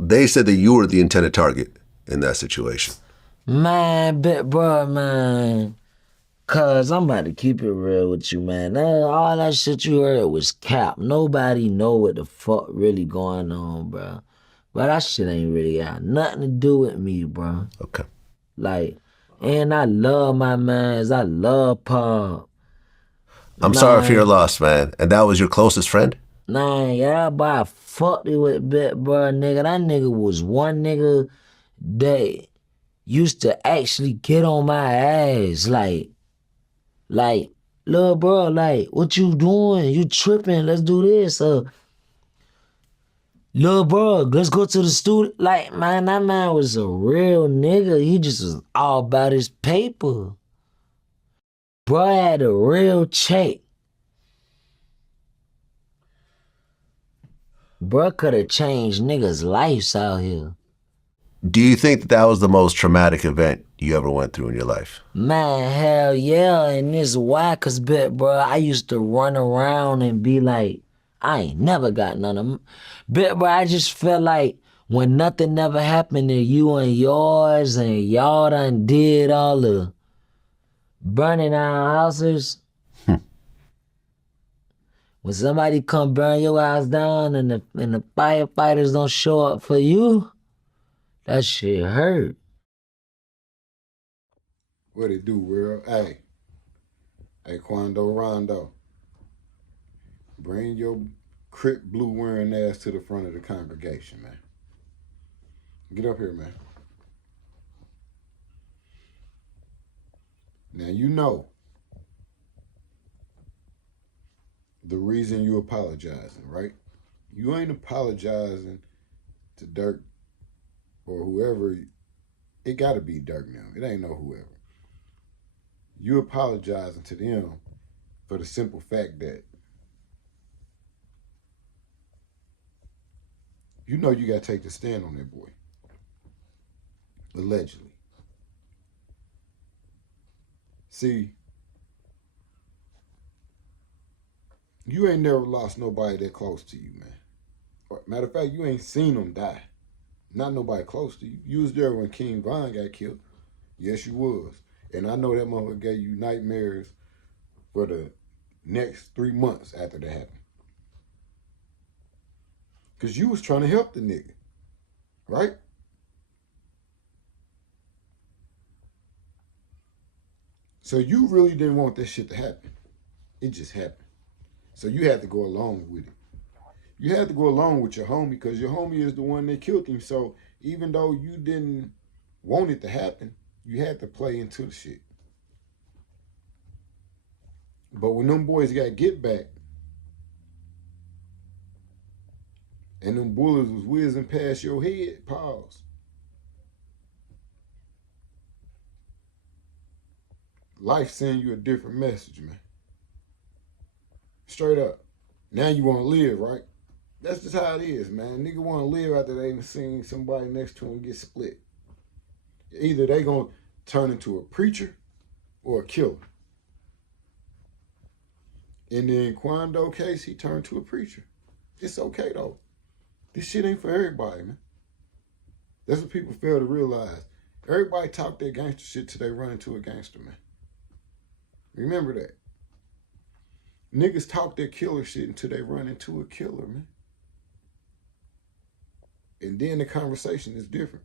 They said that you were the intended target in that situation. Man, bit bro, man. Cause I'm about to keep it real with you, man. All that shit you heard was cap. Nobody know what the fuck really going on, bro. But that shit ain't really got nothing to do with me, bro. Okay. Like, and I love my mans. I love Pop. I'm sorry for your Man, loss, man. And that was your closest friend? man, yeah, but I fucked it with bit, bro, nigga. That nigga was one nigga that used to actually get on my ass, like, little bro, like, what you doing? You tripping? Let's do this. Little bro, let's go to the studio. Like, man, that man was a real nigga. He just was all about his paper. Bro had a real check. Bro could have changed niggas' lives out here. Do you think that that was the most traumatic event you ever went through in your life? Man, hell yeah. And this whackers bit, bro. I used to run around and be like, I ain't never got none of them. Bit, bro, I just felt like when nothing never happened to you and yours and y'all done did all the burning our houses, when somebody come burn your house down and the firefighters don't show up for you, that shit hurt. What it do, world? Hey, Quando Rondo. Bring your Crip blue wearing ass to the front of the congregation, man. Get up here, man. Now you know the reason you apologizing, right? You ain't apologizing to Durk or whoever. It gotta be Durk now. It ain't no whoever. You apologizing to them for the simple fact that you know you gotta take the stand on that boy. Allegedly. See, you ain't never lost nobody that close to you, man. Matter of fact, you ain't seen them die. Not nobody close to you. You was there when King Von got killed. Yes, you was. And I know that motherfucker gave you nightmares for the next 3 months after that happened. Because you was trying to help the nigga, right? So you really didn't want that shit to happen. It just happened. So you had to go along with it. You had to go along with your homie because your homie is the one that killed him. So even though you didn't want it to happen, you had to play into the shit. But when them boys got get back and them bullets was whizzing past your head, pause. Life send you a different message, man. Straight up. Now you want to live, right? That's just how it is, man. Nigga want to live after they done seen somebody next to him get split. Either they gonna turn into a preacher or a killer. In the Quando case, he turned to a preacher. It's okay though. This shit ain't for everybody, man. That's what people fail to realize. Everybody talk their gangster shit till they run into a gangster, man. Remember that. Niggas talk their killer shit until they run into a killer, man. And then the conversation is different.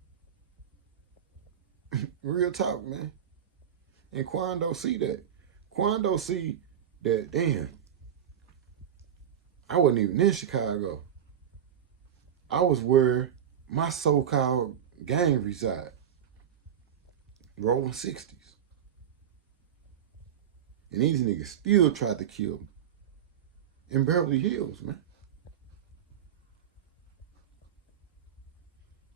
Real talk, man. And Quando see that. Quando see that, damn, I wasn't even in Chicago. I was where my so-called gang reside. Rolling 60s. And these niggas still tried to kill me. In Beverly Hills, man.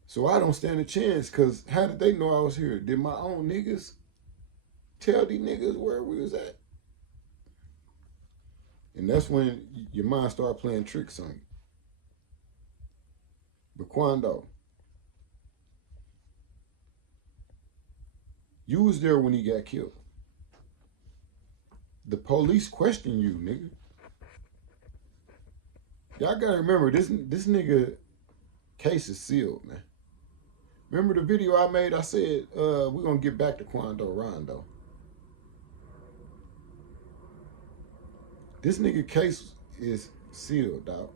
So I don't stand a chance, because how did they know I was here? Did my own niggas tell these niggas where we was at? And that's when your mind start playing tricks on you. But Quando, you was there when he got killed. The police questioned you, nigga. Y'all gotta remember, this nigga Case is sealed, man. Remember the video I made? I said, we're going to get back to Quando Rondo. This nigga case is sealed, dog.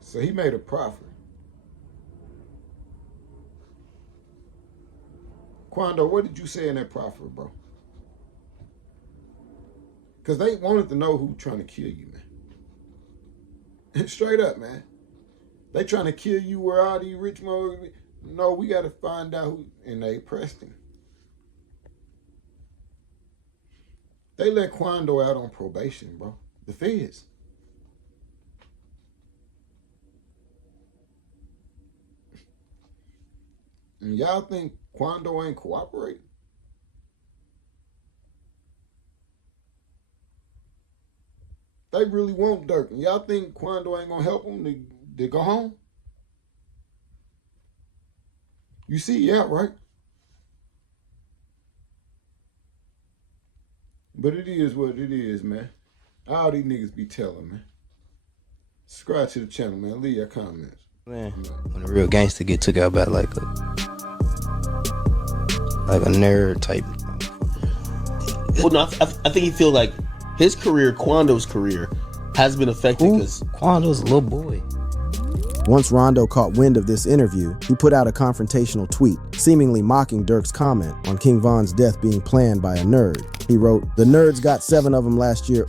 So he made a profit. Quando, what did you say in that profit, bro? Because they wanted to know who trying to kill you, man. Straight up, man. They trying to kill you where all these rich motherfuckers. No, we got to find out who. And they pressed him. They let Quando out on probation, bro. The feds. And y'all think Quando ain't cooperating? They really want Durk. And y'all think Quando ain't gonna help them to go home? You see, yeah, right? But it is what it is, man. All these niggas be telling, man. Subscribe to the channel, man. Leave your comments. Man, when a real gangster get took out by like a nerd type. Well, no, I think he feel like his career, Quando's career, has been affected because Quando's a little boy. Once Rondo caught wind of this interview, he put out a confrontational tweet, seemingly mocking Durk's comment on King Von's death being planned by a nerd. He wrote, "The nerds got 7 of them last year,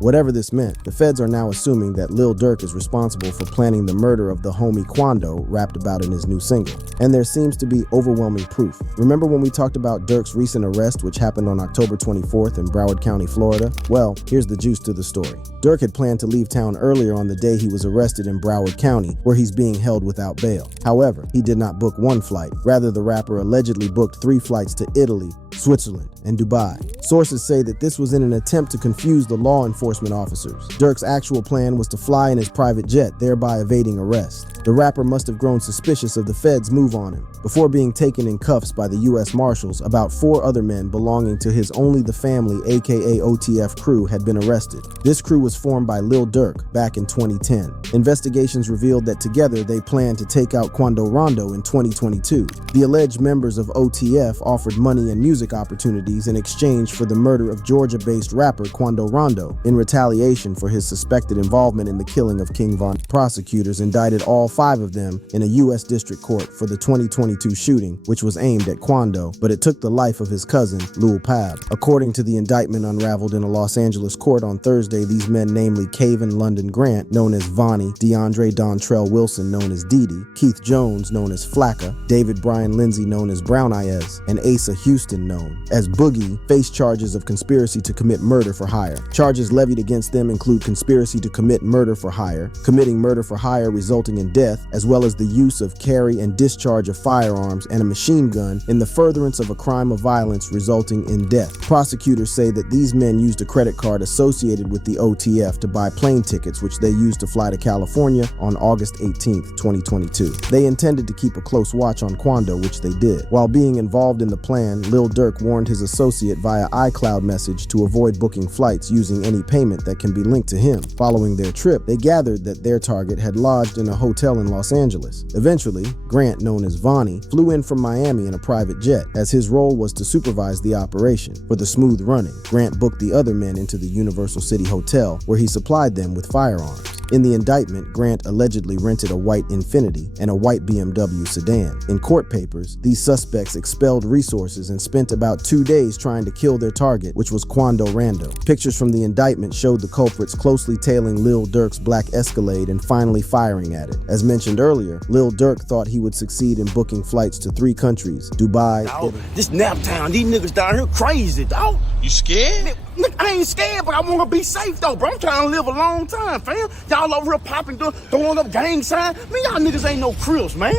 whatever this meant. The feds are now assuming that Lil Durk is responsible for planning the murder of the homie Quando rapped about in his new single. And there seems to be overwhelming proof. Remember when we talked about Durk's recent arrest, which happened on October 24th in Broward County, Florida? Well, here's the juice to the story. Durk had planned to leave town earlier on the day he was arrested in Broward County, where he's being held without bail. However, he did not book one flight. Rather, the rapper allegedly booked 3 flights to Italy, Switzerland, and Dubai. Sources say that this was in an attempt to confuse the law enforcement officers. Durk's actual plan was to fly in his private jet, thereby evading arrest. The rapper must have grown suspicious of the feds' move on him. Before being taken in cuffs by the U.S. Marshals, about 4 other men belonging to his Only the Family aka OTF crew had been arrested. This crew was formed by Lil Durk back in 2010. Investigations revealed that together they planned to take out Quando Rondo in 2022. The alleged members of OTF offered money and music opportunities in exchange for the murder of Georgia-based rapper Quando Rondo in retaliation for his suspected involvement in the killing of King Von. Prosecutors indicted all 5 of them in a U.S. district court for the 2022 shooting, which was aimed at Quando, but it took the life of his cousin, Lil Pab. According to the indictment unraveled in a Los Angeles court on Thursday, these men, namely Caven London Grant, known as Vonnie, DeAndre Dontrell Wilson, known as Didi, Keith Jones, known as Flacca, David Brian Lindsay, known as Brown Eyes, and Asa Houston, known as Boogie, face charges of conspiracy to commit murder for hire. Charges levied against them include conspiracy to commit murder for hire, committing murder for hire resulting in death, as well as the use of, carry, and discharge of firearms and a machine gun in the furtherance of a crime of violence resulting in death. Prosecutors say that these men used a credit card associated with the OTF to buy plane tickets, which they used to fly to California on August 18, 2022. They intended to keep a close watch on Quando, which they did. While being involved in the plan, Lil Durk warned his associate via iCloud message to avoid booking flights using any payment that can be linked to him. Following their trip, they gathered that their target had lodged in a hotel in Los Angeles. Eventually, Grant, known as Vonnie, flew in from Miami in a private jet, as his role was to supervise the operation. For the smooth running, Grant booked the other men into the Universal City Hotel, where he supplied them with firearms. In the indictment, Grant allegedly rented a white Infiniti and a white BMW sedan. In court papers, these suspects expelled resources and spent about 2 days trying to kill their target, which was Quando Rondo. Pictures from the indictment showed the culprits closely tailing Lil Durk's black Escalade and finally firing at it. As mentioned earlier, Lil Durk thought he would succeed in booking flights to 3 countries, Dubai, Dog, this nap town, these niggas down here crazy, dog. you scared? I ain't scared, but I want to be safe, though, bro. I'm trying to live a long time, fam. Y'all over here popping, throwing up gang signs. Man, y'all niggas ain't no Crips, man.